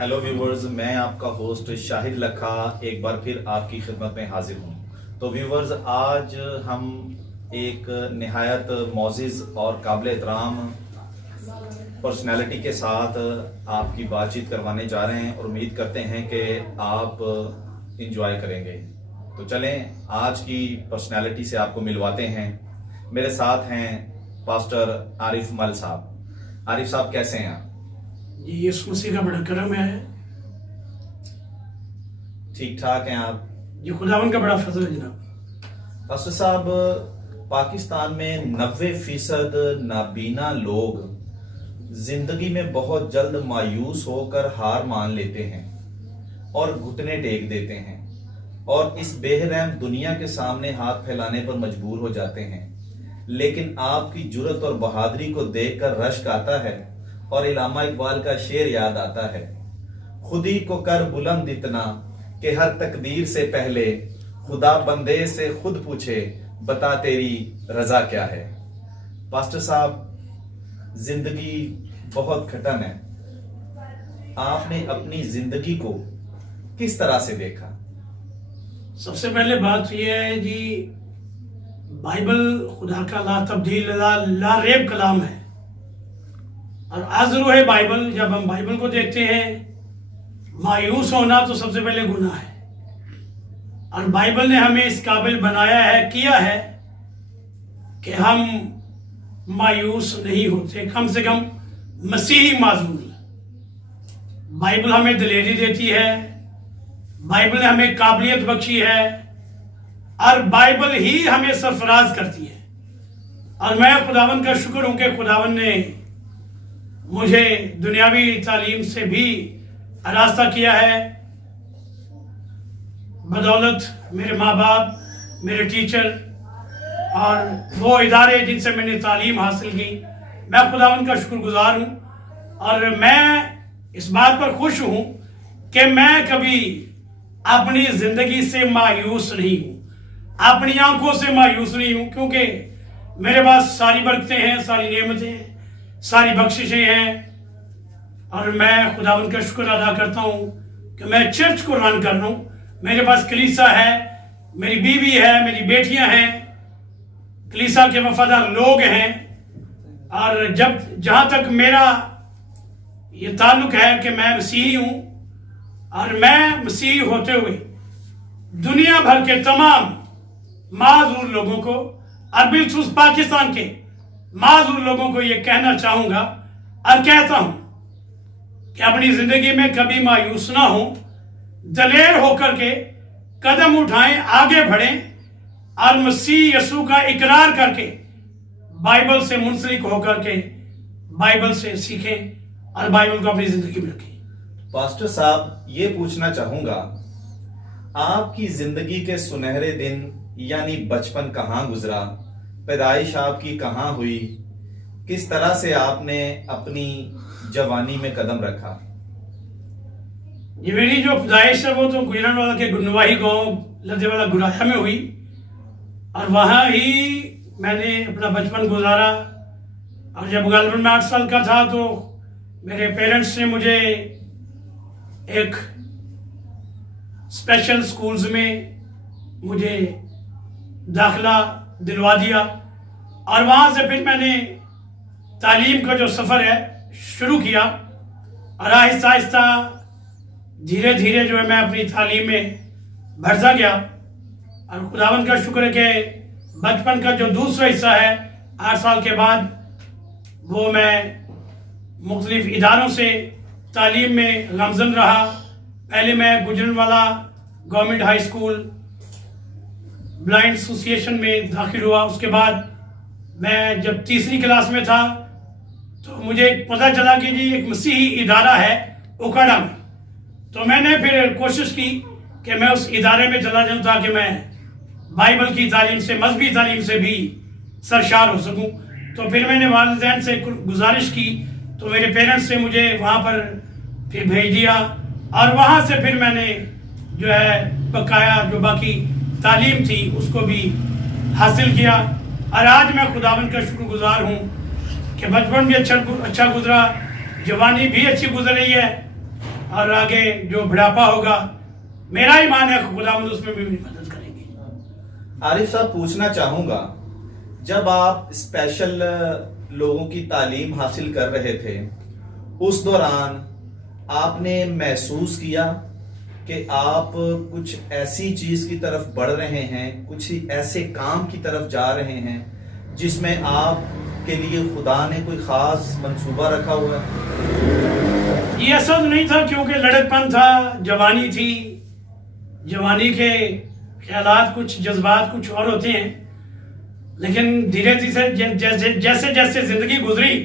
Hello viewers, मैं आपका host Shahid लखा एक बार फिर आपकी खिदमत में हाजिर हूँ। तो व्यूवर्स, आज हम एक निहायत मोअज़्ज़िज़ और काबिल एहतराम पर्सनैलिटी के साथ आपकी बातचीत करवाने जा रहे हैं और उम्मीद करते हैं कि आप इंजॉय करेंगे। तो चलें आज की पर्सनैलिटी से आपको मिलवाते हैं। मेरे साथ हैं पास्टर आरिफ मल साहब। आरिफ साहब, कैसे हैं आप? जी, यीशु मसीह का बड़ा करम है। ठीक ठाक हैं आप? जी, खुदावन का बड़ा फजल है जनाब। पास्टर साहब, पाकिस्तान में 90% नाबीना लोग जिंदगी में बहुत जल्द मायूस होकर हार मान लेते हैं और घुटने टेक देते हैं और इस बेरहम दुनिया के सामने हाथ फैलाने पर मजबूर हो जाते हैं। लेकिन आपकी जुर्रत और बहादुरी को देखकर रश्क आता है और इलामा इकबाल का शेर याद आता है, खुदी को कर बुलंद इतना कि हर तकदीर से पहले खुदा बंदे से खुद पूछे, बता तेरी रजा क्या है। पास्टर साहब, जिंदगी बहुत कठिन है। आपने अपनी जिंदगी को किस तरह से देखा? सबसे पहले बात यह है जी, बाइबल खुदा का ला तब्दील ला रेब कलाम है और आज़रू है बाइबल। जब हम बाइबल को देखते हैं, मायूस होना तो सबसे पहले गुनाह है और बाइबल ने हमें इस काबिल बनाया है, किया है कि हम मायूस नहीं होते, कम से कम मसीही माजूल। बाइबल हमें दिलेरी देती है, बाइबल ने हमें काबिलियत बख्शी है और बाइबल ही हमें सरफराज करती है। और मैं खुदावन का शुक्र हूं कि खुदावन ने मुझे दुनियावी तालीम से भी आरास्ता किया है। बदौलत मेरे माँ बाप, मेरे टीचर और वो इदारे जिनसे मैंने तालीम हासिल की, मैं खुदावन का शुक्रगुजार हूँ। और मैं इस बात पर खुश हूँ कि मैं कभी अपनी ज़िंदगी से मायूस नहीं हूँ, अपनी आंखों से मायूस नहीं हूँ, क्योंकि मेरे पास सारी बरकतें हैं, सारी नेमतें हैं, सारी बख्शिशें हैं। और मैं खुदावन का शुक्र अदा करता हूँ कि मैं चर्च को रन कर रहा हूँ। मेरे पास कलीसा है, मेरी बीवी है, मेरी बेटियां हैं, कलीसा के वफादार लोग हैं। और जहाँ तक मेरा ये ताल्लुक है कि मैं मसीही हूँ और मैं मसीही होते हुए दुनिया भर के तमाम माजूर लोगों को और बिलखुसूस पाकिस्तान के माजूर लोगों को ये कहना चाहूँगा और कहता हूँ कि अपनी ज़िंदगी में कभी मायूस ना हो, दलेर होकर के कदम उठाएं, आगे बढ़ें और मसीह यसू का इकरार करके बाइबल से मुंसलिक होकर के बाइबल से सीखें और बाइबल को अपनी ज़िंदगी में रखें। पास्टर साहब, ये पूछना चाहूंगा, आपकी जिंदगी के सुनहरे दिन यानी बचपन कहाँ गुजरा? पैदाइश आपकी कहाँ हुई? किस तरह से आपने अपनी जवानी में कदम रखा? ये मेरी जो पैदाइश है वो तो गुजरानवाला के गुन्नवाही गांव लदेवाला गुराया में हुई और वहाँ ही मैंने अपना बचपन गुजारा। और जब गालबन में 8 साल का था तो मेरे पेरेंट्स ने मुझे एक स्पेशल स्कूल्स में मुझे दाखिला दिलवा दिया और वहाँ से फिर मैंने तालीम का जो सफ़र है शुरू किया और आहिस्ता आहिस्ता धीरे धीरे जो है मैं अपनी तालीम में बढ़ता गया। और खुदावन का शुक्र है कि बचपन का जो दूसरा हिस्सा है 8 साल के बाद, वो मैं मुख्तलिफ इदारों से तालीम में गमज़न रहा। पहले मैं Gujranwala government high school blind association में दाखिल हुआ। उसके बाद मैं जब तीसरी क्लास में था तो मुझे पता चला कि जी एक मसीही इदारा है उकाड़ा में। तो मैंने फिर कोशिश की कि मैं उस इदारे में चला जाऊं ताकि मैं बाइबल की तालीम से, मजहबी तालीम से भी सरशार हो सकूं। तो फिर मैंने वालिदैन से गुजारिश की तो मेरे पेरेंट्स ने मुझे वहाँ पर फिर भेज दिया और वहाँ से फिर मैंने जो है बकाया जो बाकी तालीम थी उसको भी हासिल किया। और आज मैं खुदावन का शुक्रगुजार हूँ कि बचपन भी अच्छा गुजरा, जवानी भी अच्छी गुजर रही है और आगे जो बुढ़ापा होगा, मेरा ईमान है खुदावंद उसमें भी मेरी मदद करेंगे। आरिफ साहब, पूछना चाहूंगा, जब आप स्पेशल लोगों की तालीम हासिल कर रहे थे, उस दौरान आपने महसूस किया कि आप कुछ ऐसी चीज की तरफ बढ़ रहे हैं, कुछ ऐसे काम की तरफ जा रहे हैं जिसमें आपके लिए खुदा ने कोई खास मंसूबा रखा हुआ है? ये ऐसा तो नहीं था, क्योंकि लड़कपन था, जवानी थी। जवानी के ख्यालात कुछ, जज्बात कुछ और होते हैं, लेकिन धीरे धीरे जैसे जैसे जिंदगी गुजरी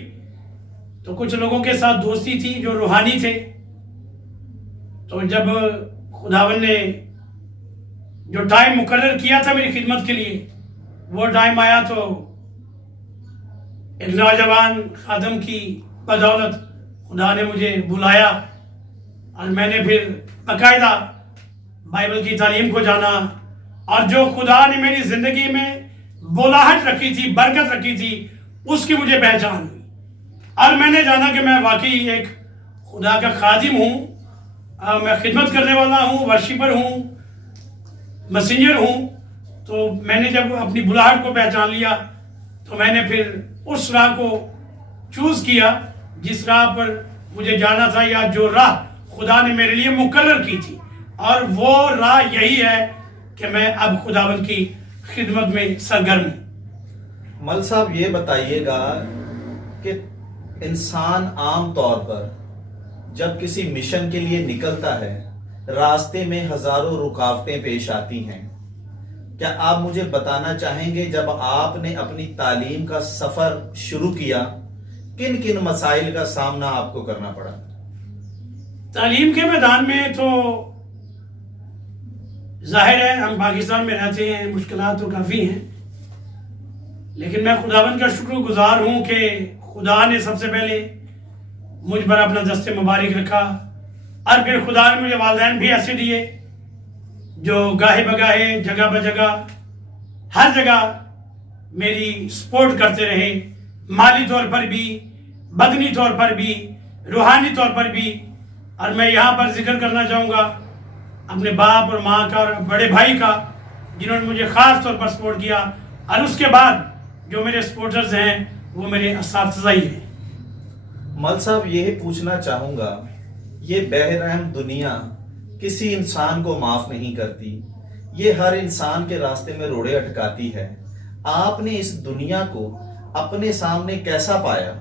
तो कुछ लोगों के साथ दोस्ती थी जो रूहानी थे। तो जब खुदावन ने जो टाइम मुकर्रर किया था मेरी खिदमत के लिए, वो टाइम आया तो एक नौजवान खादम की बदौलत खुदा ने मुझे बुलाया और मैंने फिर बाकायदा बाइबल की तालीम को जाना। और जो खुदा ने मेरी जिंदगी में बोलाहट रखी थी, बरकत रखी थी, उसकी मुझे पहचान हुई और मैंने जाना कि मैं वाकई एक खुदा का खादिम हूँ। मैं खिदमत करने वाला हूँ, वर्शिपर हूँ, मैसेंजर हूँ। तो मैंने जब अपनी बुलाहट को पहचान लिया तो मैंने फिर उस राह को चूज किया जिस राह पर मुझे जाना था, या जो राह खुदा ने मेरे लिए मुकर्रर की थी। और वो राह यही है कि मैं अब खुदावंद की खिदमत में सरगर्म हूं। मल साहब, ये बताइएगा कि इंसान आम तौर पर जब किसी मिशन के लिए निकलता है, रास्ते में हजारों रुकावटें पेश आती हैं। क्या आप मुझे बताना चाहेंगे, जब आपने अपनी तालीम का सफर शुरू किया, किन किन मसाइल का सामना आपको करना पड़ा? तालीम के मैदान में तो जाहिर है हम पाकिस्तान में रहते हैं, मुश्किलात तो काफ़ी हैं, लेकिन मैं खुदावंद का शुक्रगुजार हूँ कि खुदा ने सबसे पहले मुझ पर अपना दस्ते मुबारक रखा और फिर खुदा ने मुझे वालिदैन भी ऐसे दिए जो गाहे बगाहे, जगह ब जगह, हर जगह मेरी सपोर्ट करते रहे, माली तौर पर भी, बदनी तौर पर भी, रूहानी तौर पर भी। और मैं यहाँ पर जिक्र करना चाहूँगा अपने बाप और माँ का और बड़े भाई का, जिन्होंने मुझे ख़ास तौर पर सपोर्ट किया। और उसके बाद जो मेरे सपोर्टर्स हैं वो मेरे असातिज़ा ही हैं। मल साहब, ये पूछना चाहूँगा, ये बेरहम दुनिया किसी इंसान को माफ़ नहीं करती, ये हर इंसान के रास्ते में रोड़े अटकाती है। आपने इस दुनिया को अपने सामने कैसा पाया?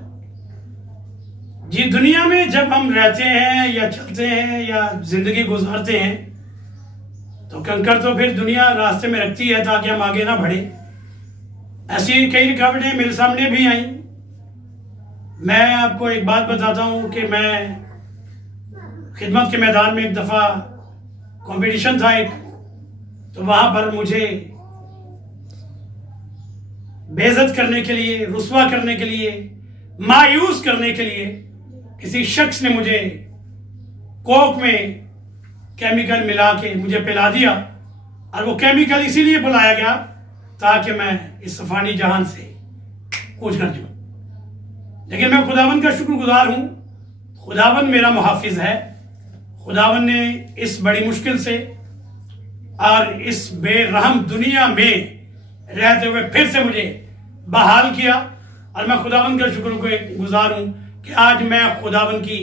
जी, दुनिया में जब हम रहते हैं या चलते हैं या जिंदगी गुजारते हैं तो कंकर तो फिर दुनिया रास्ते में रखती है ताकि हम आगे ना बढ़े। ऐसी कई रुकावटें मेरे सामने भी आई। मैं आपको एक बात बताता हूँ कि मैं खिदमत के मैदान में एक दफ़ा कंपटीशन था एक, तो वहाँ पर मुझे बेइज्जत करने के लिए, रुस्वा करने के लिए, मायूस करने के लिए किसी शख्स ने मुझे कोक में केमिकल मिला के मुझे पिला दिया। और वो केमिकल इसीलिए बुलाया गया ताकि मैं इस फ़ानी जहान से कूच कर जाऊँ। लेकिन मैं खुदावंद का शुक्रगुजार हूँ। खुदावंद मेरा मुहाफिज है। खुदावंद ने इस बड़ी मुश्किल से और इस बेरहम दुनिया में रहते हुए फिर से मुझे बहाल किया और मैं खुदावंद का शुक्रगुजार हूँ कि आज मैं खुदावंद की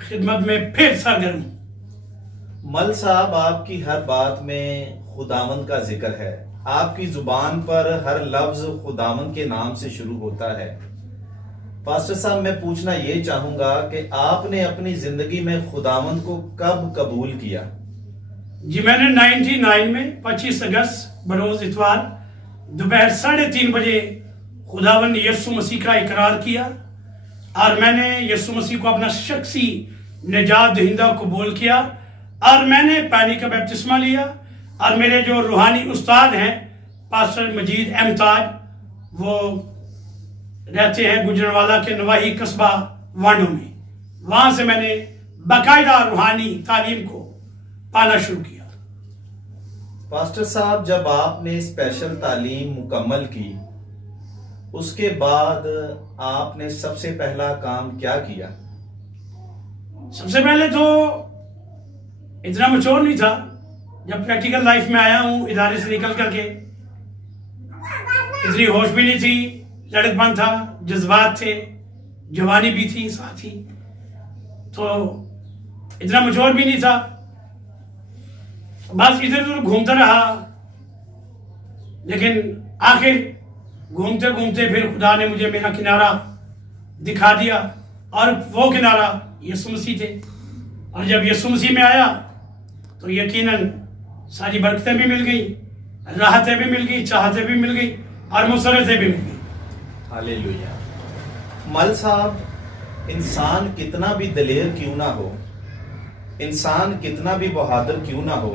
खिदमत में फिर सरगर्म हूँ। मल साहब, आपकी हर बात में खुदावंद का जिक्र है। आपकी जुबान पर हर लफ्ज खुदावंद के नाम से शुरू होता है। पास्टर साहब, मैं पूछना ये चाहूंगा कि आपने अपनी जिंदगी में खुदावंद को कब कबूल किया? जी, मैंने 99 में 25 अगस्त बरोज इतवार दोपहर 3:30 बजे खुदावंद यीशु मसीह का इकरार किया और मैंने यीशु मसीह को अपना शख्सी निजात दहिंदा कबूल किया और मैंने पानी का बपतिस्मा लिया। और मेरे जो रूहानी उस्ताद हैं पास्टर मजीद अहमताज, वो रहते हैं गुजरवाला के नवाही कस्बा वांडो में, वहाँ से मैंने बाकायदा रूहानी तालीम को पाना शुरू किया। पास्टर साहब, जब आपने स्पेशल तालीम मुकम्मल की, उसके बाद आपने सबसे पहला काम क्या किया? सबसे पहले तो इतना मैच्योर नहीं था। जब प्रैक्टिकल लाइफ में आया हूँ इदारे से निकल करके, इतनी होश भी नहीं थी, लड़कपन था, जज्बात थे, जवानी भी थी साथ ही, तो इतना मैच्योर भी नहीं था। बस इधर उधर घूमता रहा, लेकिन आखिर घूमते घूमते फिर खुदा ने मुझे मेरा किनारा दिखा दिया, और वो किनारा यीशु मसीह थे। और जब यीशु मसीह में आया तो यकीनन सारी बरकतें भी मिल गई, राहतें भी मिल गई, चाहतें भी मिल गई, और मुसरतें भी मिल गई। हालेलुया। मल साहब, इंसान कितना भी दलेर क्यों ना हो, इंसान कितना भी बहादुर क्यों ना हो,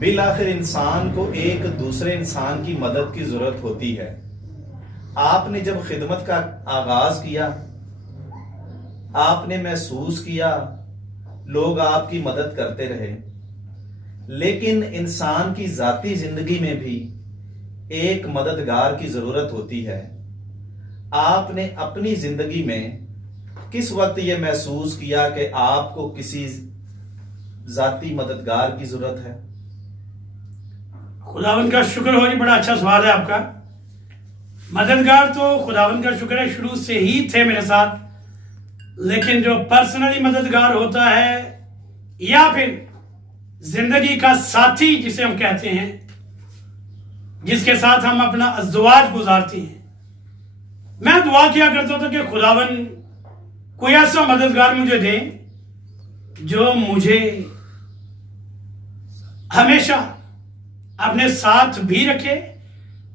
बिल आखिर इंसान को एक दूसरे इंसान की मदद की जरूरत होती है। आपने जब खिदमत का आगाज किया, आपने महसूस किया लोग आपकी मदद करते रहे, लेकिन इंसान की जाती जिंदगी में भी एक मददगार की जरूरत होती है। आपने अपनी जिंदगी में किस वक्त यह महसूस किया कि आपको किसी जाती मददगार की जरूरत है? खुदावन का शुक्र हो जी, बड़ा अच्छा सवाल है आपका। मददगार तो खुदावन का शुक्र है शुरू से ही थे मेरे साथ, लेकिन जो पर्सनली मददगार होता है या फिर जिंदगी का साथी जिसे हम कहते हैं, जिसके साथ हम अपना अज़वाज गुजारते हैं, मैं दुआ किया करता था कि खुदावन कोई ऐसा मददगार मुझे दे जो मुझे हमेशा अपने साथ भी रखे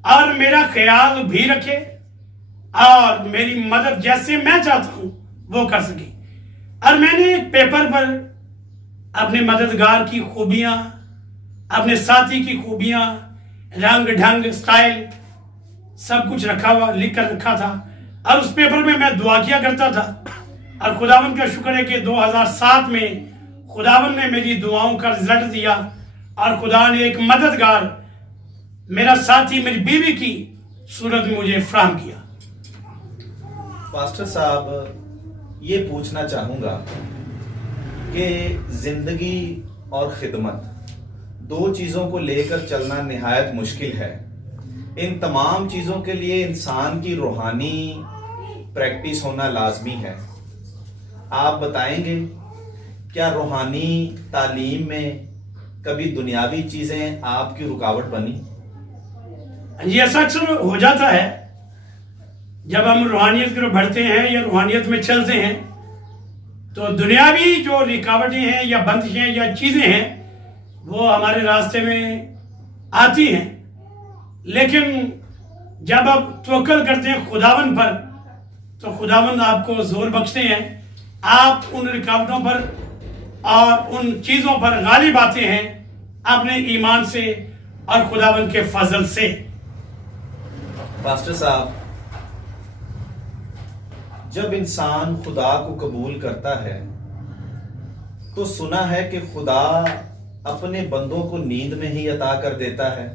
और मेरा ख्याल भी रखे और मेरी मदद जैसे मैं चाहता हूं वो कर सके। और मैंने एक पेपर पर अपने मददगार की खूबियां, अपने साथी की खूबियां, रंग ढंग, स्टाइल सब कुछ रखा हुआ, लिख कर रखा था, और उस पेपर में मैं दुआ किया करता था। और खुदावन का शुक्र है कि 2007 में खुदावन ने मेरी दुआओं का रिजल्ट दिया और खुदा ने एक मददगार, मेरा साथी, मेरी बीवी की सूरत में मुझे फराहम किया। पास्टर साहब, ये पूछना चाहूंगा कि जिंदगी और खिदमत दो चीजों को लेकर चलना निहायत मुश्किल है। इन तमाम चीजों के लिए इंसान की रूहानी प्रैक्टिस होना लाजमी है। आप बताएंगे क्या रूहानी तालीम में कभी दुनियावी चीजें आपकी रुकावट बनी? जी, ऐसा अक्सर हो जाता है। जब हम रूहानियत की ओर बढ़ते हैं या रूहानियत में चलते हैं तो दुनियावी जो रुकावटें हैं या बंदिशें या चीजें हैं वो हमारे रास्ते में आती हैं, लेकिन जब आप तवक्कल करते हैं खुदावन पर तो खुदावन आपको जोर बख्शते हैं। आप उन रुकावटों पर और उन चीजों पर गालिब आते हैं अपने ईमान से और खुदावन के फजल से। पास्टर साहब, जब इंसान खुदा को कबूल करता है तो सुना है कि खुदा अपने बंदों को नींद में ही अता कर देता है।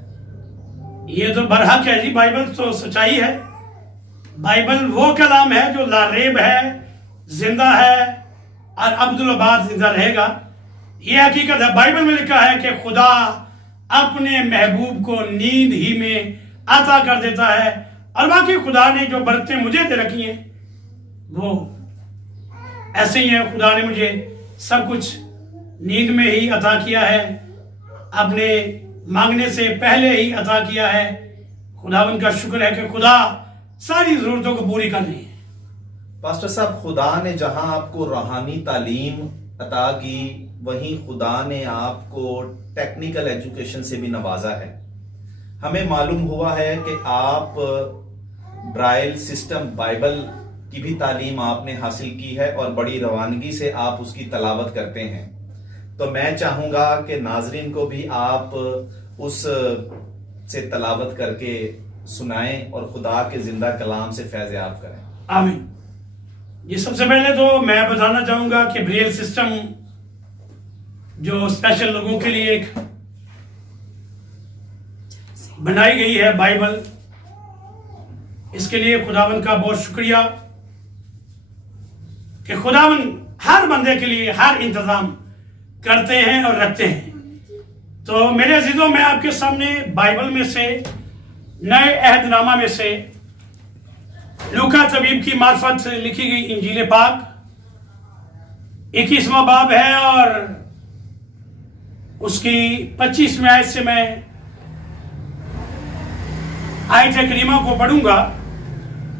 ये तो बरहक है जी, बाइबल तो सच्चाई है। बाइबल वो कलाम है जो लारेब है, जिंदा है और अब्दुल-आबाद जिंदा रहेगा। ये हकीकत है। बाइबल में लिखा है कि खुदा अपने महबूब को नींद ही में अता कर देता है, और बाकी खुदा ने जो बरकतें मुझे दे रखी हैं वो ऐसे ही है। खुदा ने मुझे सब कुछ नींद में ही अता किया है, अपने मांगने से पहले ही अता किया है। खुदावन का शुक्र है कि खुदा सारी जरूरतों को पूरी कर रही है। पास्टर साहब, खुदा ने जहां आपको रूहानी तालीम अता की, वहीं खुदा ने आपको टेक्निकल एजुकेशन से भी नवाजा है। हमें मालूम हुआ है कि आप ब्राइल सिस्टम बाइबल की भी तालीम आपने हासिल की है और बड़ी रवानगी से आप उसकी तलावत करते हैं। तो मैं चाहूंगा कि नाजरीन को भी आप उस से तलावत करके सुनाएं और खुदा के जिंदा कलाम से फैज़ याब करें। आमीन। ये सबसे पहले तो मैं बताना चाहूंगा कि ब्रेल सिस्टम जो स्पेशल लोगों के लिए एक बनाई गई है बाइबल, इसके लिए खुदावन का बहुत शुक्रिया कि खुदावन हर बंदे के लिए हर इंतजाम करते हैं और रखते हैं। तो मेरे अजीजों, मैं आपके सामने बाइबल में से, नए अहदनामा में से लूका तबीब की मार्फत लिखी गई इंजील पाक 21वां बाब है और उसकी 25वीं आयत से मैं आयत करीमा को पढ़ूंगा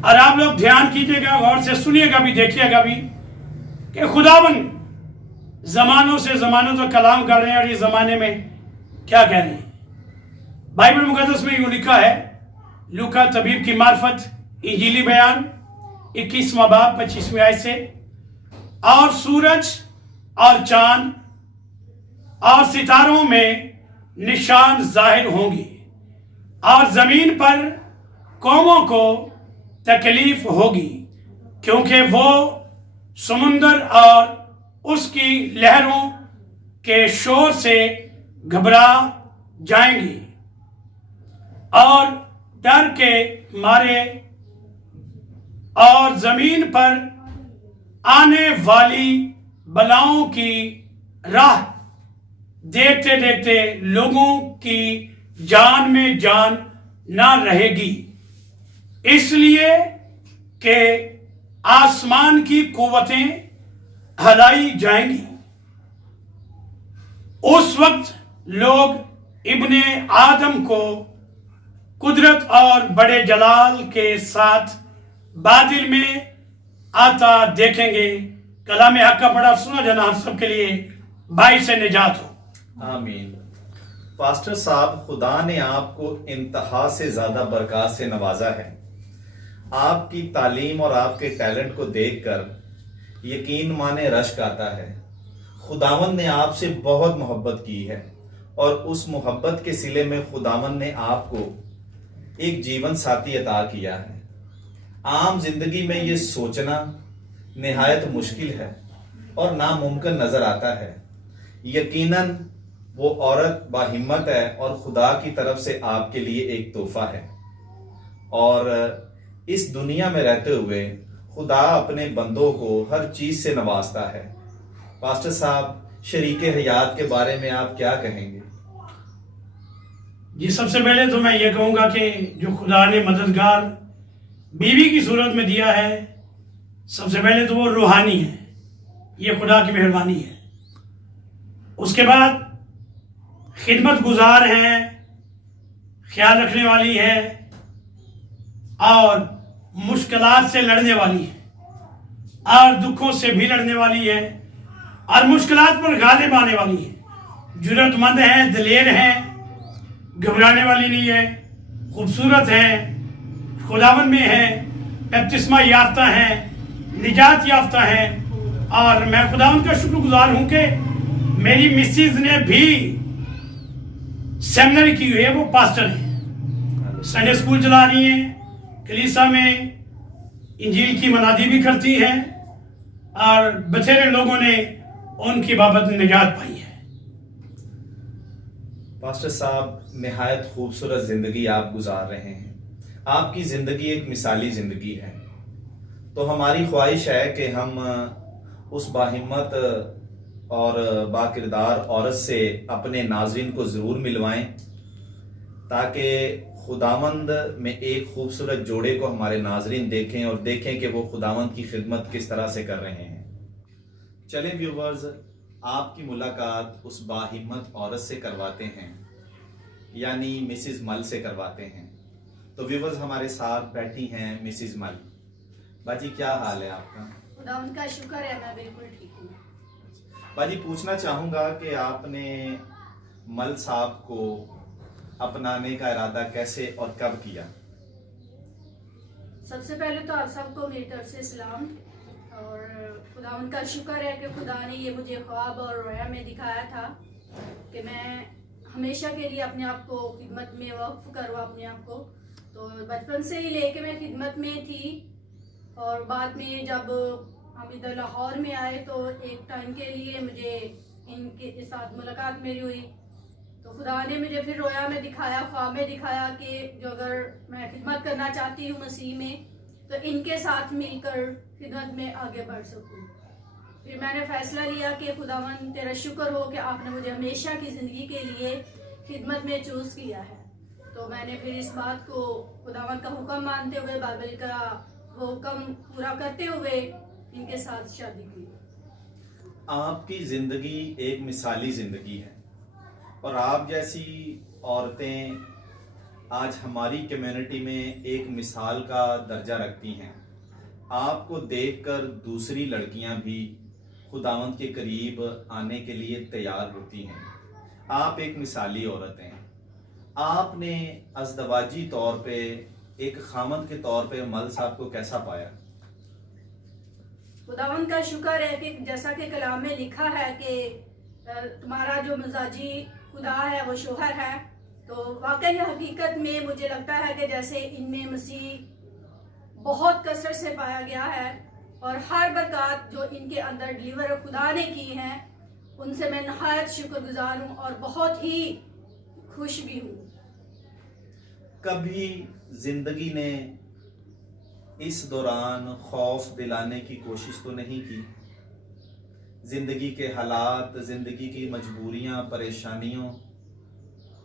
और आप लोग ध्यान कीजिएगा, गौर से सुनिएगा भी, देखिएगा भी कि खुदावन जमानों से जमानों तक कलाम कर रहे हैं और इस जमाने में क्या कह रहे हैं। बाइबल मुकद्दस में यूं लिखा है, लूका तबीब की मार्फत इंजीली बयान 21वां बाब 25वीं आयत से, और सूरज और चांद और सितारों में निशान जाहिर होंगे और जमीन पर कौमों को तकलीफ होगी, क्योंकि वो समुंदर और उसकी लहरों के शोर से घबरा जाएंगी और डर के मारे, और जमीन पर आने वाली बलाओं की राह देखते देखते लोगों की जान में जान ना रहेगी, इसलिए कि आसमान की कुव्वतें हिलाई जाएंगी। उस वक्त लोग इब्ने आदम को कुदरत और बड़े जलाल के साथ बादल में आता देखेंगे। कलाम हक का पढ़ा सुना जाना आप सबके लिए बाई से निजात हो। आमीन। पास्टर साहब, खुदा ने आपको इंतहा से ज्यादा बरकत से नवाजा है। आपकी तालीम और आपके टैलेंट को देखकर यकीन माने रश्क आता है। खुदावन ने आपसे बहुत मोहब्बत की है और उस मोहब्बत के सिले में खुदावन ने आपको एक जीवन साथी अता किया है। आम जिंदगी में ये सोचना निहायत मुश्किल है और नामुमकिन नजर आता है। यकीनन वो औरत बाहिम्मत है और खुदा की तरफ से आपके लिए एक तोहफा है। और इस दुनिया में रहते हुए खुदा अपने बंदों को हर चीज से नवाजता है। पास्टर साहब, शरीके हयात के बारे में आप क्या कहेंगे? जी, सबसे पहले तो मैं ये कहूंगा कि जो खुदा ने मददगार बीवी की सूरत में दिया है, सबसे पहले तो वो रूहानी है, ये खुदा की मेहरबानी है। उसके बाद खिदमत गुजार हैं, ख्याल रखने वाली है और मुश्किलात से लड़ने वाली है और दुखों से भी लड़ने वाली है और मुश्किलात पर गालिब आने वाली है। जुर्रतमंद है, दलेर है, घबराने वाली नहीं है, खूबसूरत है, खुदावन में है, बपतिस्मा याफ्ता है, निजात याफ्ता है। और मैं खुदावन का शुक्रगुजार हूं कि मेरी मिसेज ने भी सेमिनरी की हुई है, वो पास्टर है, संडे स्कूल चला रही है, कलीसा में इंजील की मनादी भी करती हैं और बथेरे लोगों ने उनकी बाबत निजात पाई है। पास्टर साहब, निहायत खूबसूरत जिंदगी आप गुजार रहे हैं। आपकी जिंदगी एक मिसाली जिंदगी है। तो हमारी ख्वाहिश है कि हम उस बाहिम्मत और बाकिरदार औरत से अपने नाज़रीन को ज़रूर मिलवाएं, ताकि खुदावंद में एक खूबसूरत जोड़े को हमारे नाज़रीन देखें और देखें कि वो खुदावंद की खिदमत किस तरह से कर रहे हैं। चलें व्यूवर्स, आपकी मुलाकात उस बाहिम्मत औरत से करवाते हैं, यानी मिसिज मल से करवाते हैं। तो व्यूवर्स, हमारे साथ बैठी हैं मिसिज मल। बाजी, क्या हाल है आपका? खुदा उनका शुक्र है, मैं बिल्कुल ठीक हूँ। बाजी, पूछना चाहूंगा कि आपने मल साहब को अपनाने का इरादा कैसे और कब किया? सबसे पहले तो आप सबको मेरी तरफ से सलाम और खुदा उनका शुक्र है कि खुदा ने ये मुझे ख्वाब और रोया में दिखाया था कि मैं हमेशा के लिए अपने आप को खिदमत में वक्फ करूँ अपने आप को। तो बचपन से ही लेके मैं खिदमत में थी और बाद में जब हम इधर लाहौर में आए तो एक टाइम के लिए मुझे इनके साथ मुलाकात मेरी हुई। तो खुदा ने मुझे फिर रोया में दिखाया, ख्वाब में दिखाया कि जो अगर मैं खिदमत करना चाहती हूँ मसीह में तो इनके साथ मिलकर खिदमत में आगे बढ़ सकूँ। फिर मैंने फैसला लिया कि खुदावन तेरा शुक्र हो कि आपने मुझे हमेशा की ज़िंदगी के लिए खिदमत में चूज़ किया है। तो मैंने फिर इस बात को खुदावन का हुक्म मानते हुए, बाइबल का वो हुक्म पूरा करते हुए इनके साथ शादी की। आपकी जिंदगी एक मिसाली जिंदगी है और आप जैसी औरतें आज हमारी कम्युनिटी में एक मिसाल का दर्जा रखती हैं। आपको देखकर दूसरी लड़कियां भी खुदावंद के करीब आने के लिए तैयार होती हैं। आप एक मिसाली औरत हैं। आपने अज़दवाजी तौर पे एक खामद के तौर पे मल साहब को कैसा पाया? खुदावंद का शुक्र है कि जैसा कि कलाम में लिखा है कि तुम्हारा जो मजाजी खुदा है वो शोहर है। तो वाकई हकीकत में मुझे लगता है कि जैसे इनमें मसीह बहुत कसरत से पाया गया है और हर बरकत जो इनके अंदर डिलीवर खुदा ने की है उनसे मैं नहायत शुक्रगुजार हूँ और बहुत ही खुश भी हूँ। कभी जिंदगी ने इस दौरान खौफ दिलाने की कोशिश तो नहीं की? जिंदगी के हालात, जिंदगी की मजबूरियां, परेशानियों,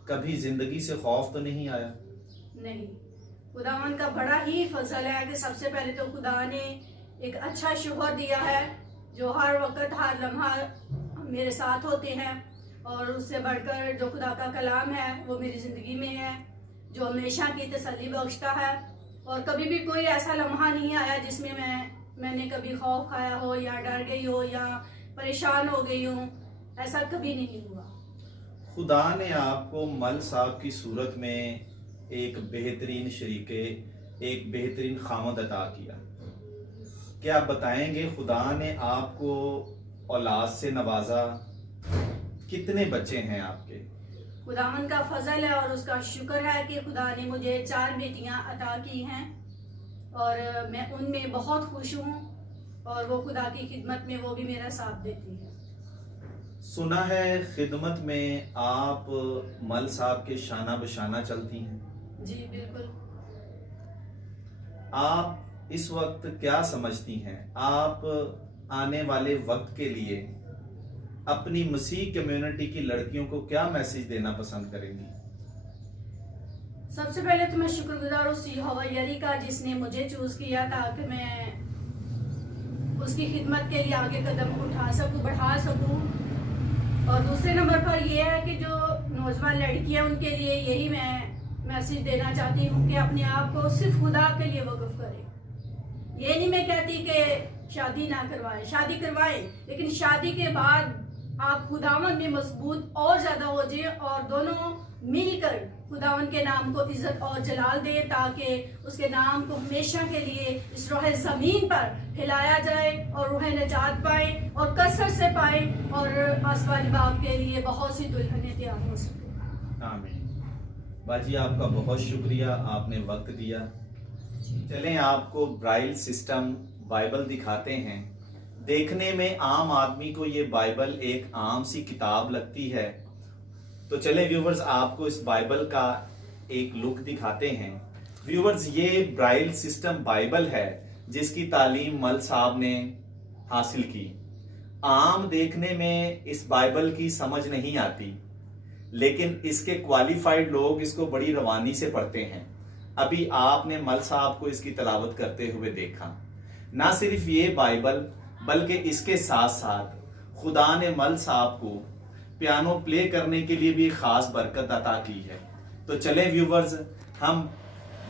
कभी जिंदगी से खौफ तो नहीं आया? नहीं, खुदावन का बड़ा ही फजल है कि सबसे पहले तो खुदा ने एक अच्छा शोहर दिया है जो हर वक्त हर लम्हा मेरे साथ होते हैं, और उससे बढ़कर जो खुदा का कलाम है वो मेरी ज़िंदगी में है जो हमेशा की तसल्ली बख्शता है। और कभी भी कोई ऐसा लम्हा नहीं आया जिसमें मैंने कभी खौफ खाया हो या डर गई हो या परेशान हो गई हूँ, ऐसा कभी नहीं हुआ। खुदा ने आपको मल साहब की सूरत में एक बेहतरीन शरीके, एक बेहतरीन खामद अता किया। क्या आप बताएंगे खुदा ने आपको औलाद से नवाजा? कितने बच्चे हैं आपके? खुदावन का फजल है और उसका शुक्र है कि खुदा ने मुझे 4 बेटियां अता की हैं और मैं उनमें बहुत खुश हूँ और वो खुदा की खिदमत में वो भी मेरा साथ देती है। सुना है खिदमत में आप मल साहब के शाना बशाना चलती हैं। जी बिल्कुल। आप इस वक्त क्या समझती हैं? आप आने वाले वक्त के लिए अपनी मसीह कम्युनिटी की लड़कियों को क्या मैसेज देना पसंद करेंगी? सबसे पहले तो मैं शुक्रगुजार उस यहोवा यरी का जिसने मुझे चूज किया ताकि मैं उसकी खिदमत के लिए आगे कदम उठा सकूं, बढ़ा सकूं। और दूसरे नंबर पर यह है कि जो नौजवान लड़कियां उनके लिए यही मैं मैसेज देना चाहती हूं कि अपने आप को सिर्फ खुदा के लिए वक़्फ़ करें। ये नहीं मैं कहती कि शादी ना करवाएं, शादी करवाएं, लेकिन शादी के बाद आप खुदावन में मजबूत और ज्यादा हो जाए और दोनों मिलकर खुदावन के नाम को इज्जत और जलाल दें ताकि उसके नाम को हमेशा के लिए इस रोह जमीन पर फैलाया जाए और रूह नजात पाए और कसरत से पाए और आसमानी बाग के लिए बहुत सी दुल्हनें तैयार हो सके। आमीन। बाजी आपका बहुत शुक्रिया, आपने वक्त दिया। चलें आपको ब्राइल सिस्टम बाइबल दिखाते हैं। देखने में आम आदमी को ये बाइबल एक आम सी किताब लगती है, तो चले व्यूवर्स आपको इस बाइबल का एक लुक दिखाते हैं। व्यूवर्स ये ब्राइल सिस्टम बाइबल है जिसकी तालीम मल साहब ने हासिल की। आम देखने में इस बाइबल की समझ नहीं आती, लेकिन इसके क्वालिफाइड लोग इसको बड़ी रवानी से पढ़ते हैं। अभी आपने मल साहब को इसकी तलावत करते हुए देखा। ना सिर्फ ये बाइबल बल्कि इसके साथ साथ खुदा ने मल साहब को पियानो प्ले करने के लिए भी खास बरकत अता की है। तो चले व्यूवर्स हम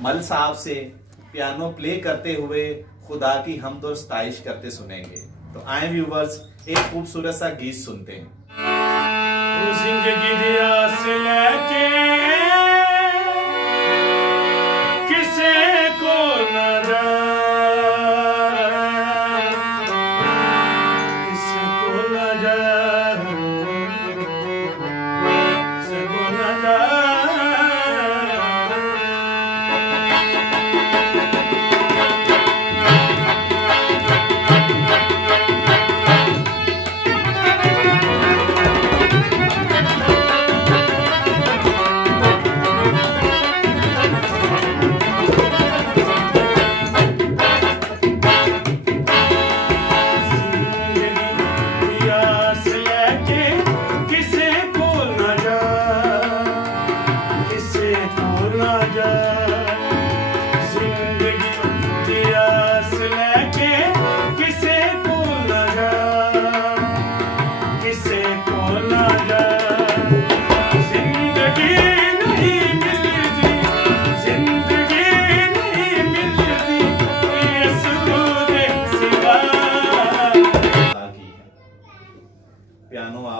मल साहब से पियानो प्ले करते हुए खुदा की हमद और सताइश करते सुनेंगे। तो आए व्यूवर्स एक खूबसूरत सा गीत सुनते हैं। जिंदगी दी आस लेके किसे को न जा, किसे को न जा, किसे को न जा।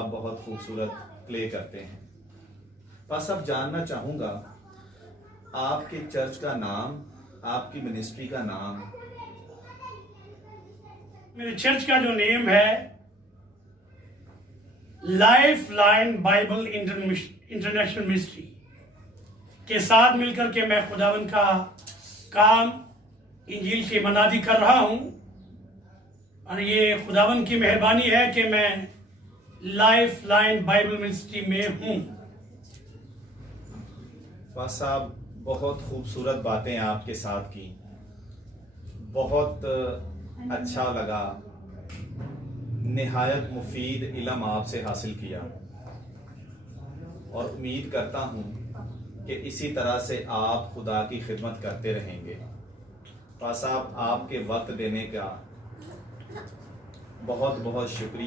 आप बहुत खूबसूरत प्ले करते हैं। बस अब जानना चाहूँगा आपके चर्च का नाम, आपकी मिनिस्ट्री का नाम। मेरे चर्च का जो नेम है life line Bible international ministry के साथ मिलकर के मैं खुदावन का काम इंजील की मनादी कर रहा हूँ। और ये खुदावन की मेहरबानी है कि मैं लाइफ लाइन बाइबल मिनिस्ट्री में हूँ। बस साहब बहुत खूबसूरत बातें आपके साथ की, बहुत अच्छा लगा, निहायत मुफीद इल्म आपसे हासिल किया और उम्मीद करता हूँ कि इसी तरह से आप खुदा की खिदमत करते रहेंगे। पास साहब आपके वक्त देने का बहुत बहुत शुक्रिया।